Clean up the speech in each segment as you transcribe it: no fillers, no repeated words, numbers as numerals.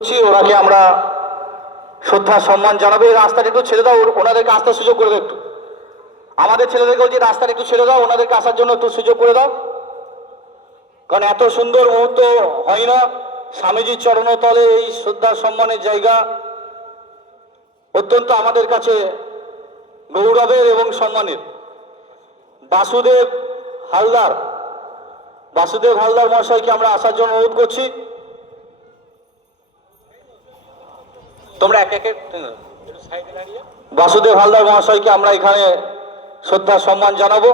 ওনাকে আমরা শ্রদ্ধা সম্মান জানাবো। এই রাস্তাটা একটু ছেড়ে দাও, ওনাদেরকে আসার সুযোগ করে দাও। একটু আমাদের ছেলেদেরকে বলছি রাস্তাটা একটু ছেড়ে দাও, ওনাদেরকে আসার জন্য একটু সুযোগ করে দাও, কারণ এত সুন্দর মুহূর্ত হয় না। স্বামীজির চরণতলে এই শ্রদ্ধা সম্মানের জায়গা অত্যন্ত আমাদের কাছে গৌরবের এবং সম্মানের। বাসুদেব হালদার মহাশয়কে আমরা আসার জন্য অনুরোধ করছি। তোমরা এক একে বাসুদেব হালদার মহাশয়কে আমরা এখানে শ্রদ্ধা সম্মান জানাবো।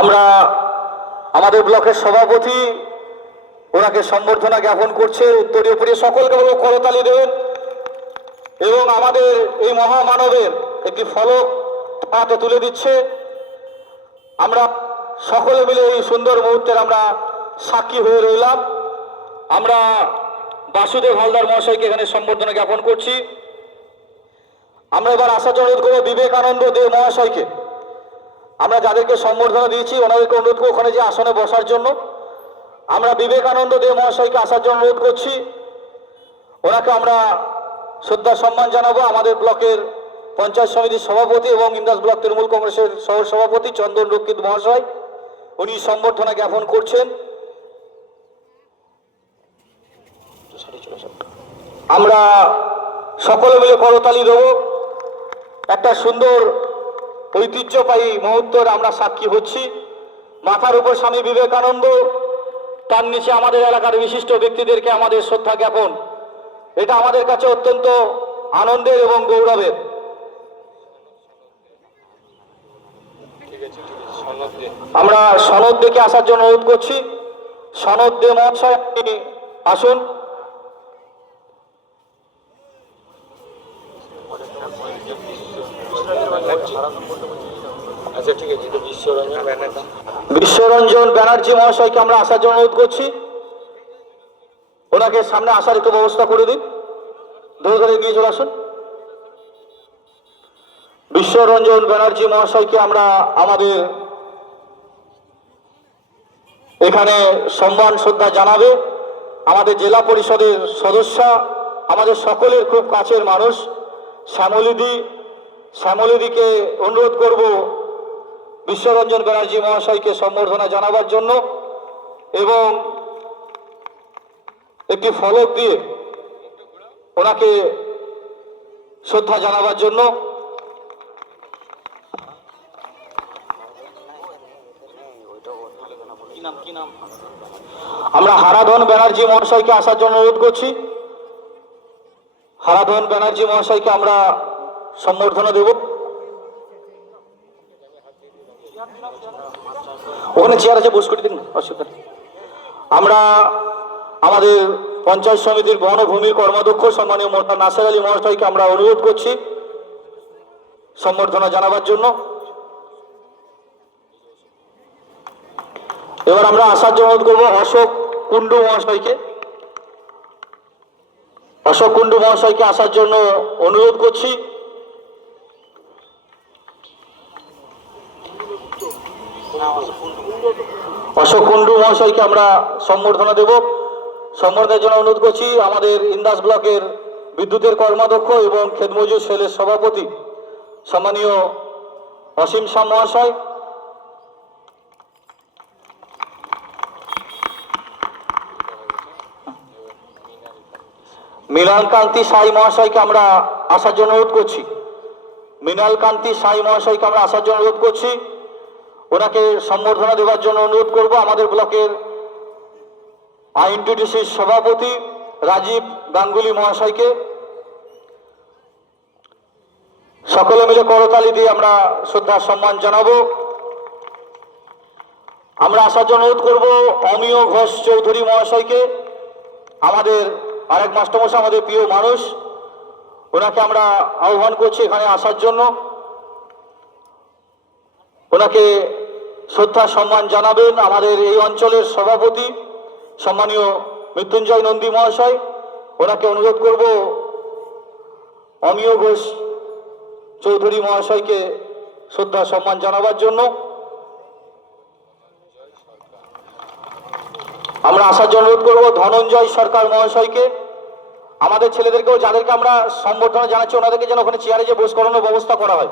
আমরা আমাদের ব্লকের সভাপতি ওনাকে সম্বর্ধনা জ্ঞাপন করছে। উত্তরীয় পরিয়ে সকলকে বলবো করতালি দেবেন এবং আমাদের এই মহামানবের একটি ফলক হাতে তুলে দিচ্ছে। আমরা সকলে মিলে এই সুন্দর মুহূর্তের আমরা সাক্ষী হয়ে রইলাম। আমরা বাসুদেব হালদার মহাশয়কে এখানে সম্বর্ধনা জ্ঞাপন করছি। আমরা এবার আসার জন্য অনুরোধ করবো বিবেকানন্দ দে মহাশয়কে। আমরা যাদেরকে সম্বর্ধনা দিয়েছি ওনাদেরকে অনুরোধ করবো ওখানে যে আসনে বসার জন্য। আমরা বিবেকানন্দ দে মহাশয়কে আসার জন্য অনুরোধ করছি। ওনাকে আমরা শ্রদ্ধা সম্মান জানাবো। আমাদের ব্লকের পঞ্চায়েত সমিতির সভাপতি এবং ইন্দাস ব্লক তৃণমূল কংগ্রেসের সহ সভাপতি চন্দন রক্ষিত মহাশয় উনি সম্বর্ধনা জ্ঞাপন করছেন। আমরা সকলে মিলে করতালি দেব। একটা সুন্দর ঐতিহ্যবাহী মুহূর্তের আমরা সাক্ষী হচ্ছি। মাথার উপর স্বামী বিবেকানন্দ, তার নিচে আমাদের এলাকার বিশিষ্ট ব্যক্তিদেরকে আমাদের শ্রদ্ধা জ্ঞাপন। এটা আমাদের কাছে অত্যন্ত আনন্দের এবং গৌরবের। আমরা সনদ দেখে আসার জন্য অনুরোধ করছি। সনদ দে মহাশয় আসুন। বিশ্বরঞ্জন ব্যানার্জি মহাশয়কে আমরা আসার জন্য অনুরোধ করছি। ওনাকে সামনে আসার একটু ব্যবস্থা করে দিন। ধরে ধরে এগিয়ে চলে আসুন। বিশ্বরঞ্জন ব্যানার্জি মহাশয়কে আমরা আমাদের এখানে সম্মান শ্রদ্ধা জানাবে। আমাদের জেলা পরিষদের সদস্য, আমাদের সকলের খুব কাছের মানুষ শ্যামলীদিকে অনুরোধ করব বিশ্বরঞ্জন ব্যানার্জি মহাশয়কে সম্বর্ধনা জানাবার জন্য এবং একটি ফলক দিয়ে ওনাকে শ্রদ্ধা জানাবার জন্য। আমরা হারাধন ব্যানার্জি মহাশয়কে আসার জন্য অনুরোধ করছি। হারাধন ব্যানার্জি মহাশয়কে আমরা সম্বর্ধনা দেব। ওখানে চেয়ার আছে, বস করে দিন, অসুবিধা নেই। আমরা আমাদের পঞ্চায়েত সমিতির বনভূমির কর্মাধ্যক্ষ সম্মানীয় মোটা নাসের আলী মহাশয়কে আমরা অনুরোধ করছি সম্বর্ধনা জানাবার জন্য। এবার আমরা আসার জন্য অনুরোধ করবো অশোক কুণ্ডু মহাশয়কে। অশোক কুণ্ডু মহাশয়কে আসার জন্য অনুরোধ করছি। অশোক কুণ্ডু মহাশয়কে আমরা সম্বর্ধনা দেব। সম্বর্ধনার জন্য অনুরোধ করছি আমাদের ইন্দাস ব্লকের বিদ্যুতের কর্মাধ্যক্ষ এবং খেতমজুর সেলের সভাপতি সম্মানীয় অসীম শাহ মহাশয়। মৃণাল কান্তি সাই মহাশয়কে আমরা আসার জন্য অনুরোধ করছি। মৃণাল কান্তি সাই মহাশয়কে আমরা আসার জন্য অনুরোধ করছি। ওনাকে সম্বর্ধনা দেওয়ার জন্য অনুরোধ করব আমাদের ব্লকের আইএনটিটিসির সভাপতি রাজীব গাঙ্গুলি মহাশয়কে। সকলে মিলে করতালি দিয়ে আমরা শ্রদ্ধা সম্মান জানাবো। আমরা আসার জন্য অনুরোধ করব অমিয় ঘোষ চৌধুরী মহাশয়কে। আমাদের আরেক মাস্টারমশাই, আমাদের প্রিয় মানুষ, ওনাকে আমরা আহ্বান করছি এখানে আসার জন্য। ওনাকে শ্রদ্ধা সম্মান জানাবেন আমাদের এই অঞ্চলের সভাপতি সম্মানীয় মৃত্যুঞ্জয় নন্দী মহাশয়। ওনাকে অনুরোধ করব অমিয় ঘোষ চৌধুরী মহাশয়কে শ্রদ্ধা সম্মান জানাবার জন্য। আমরা আসার জন্য অনুরোধ করবো ধনঞ্জয় সরকার মহাশয়কে। আমাদের ছেলেদেরকেও যাদেরকে আমরা সম্বর্ধনা জানাচ্ছি ওনাদেরকে যেন ওখানে চেয়ারে যে বস করানোর ব্যবস্থা করা হয়।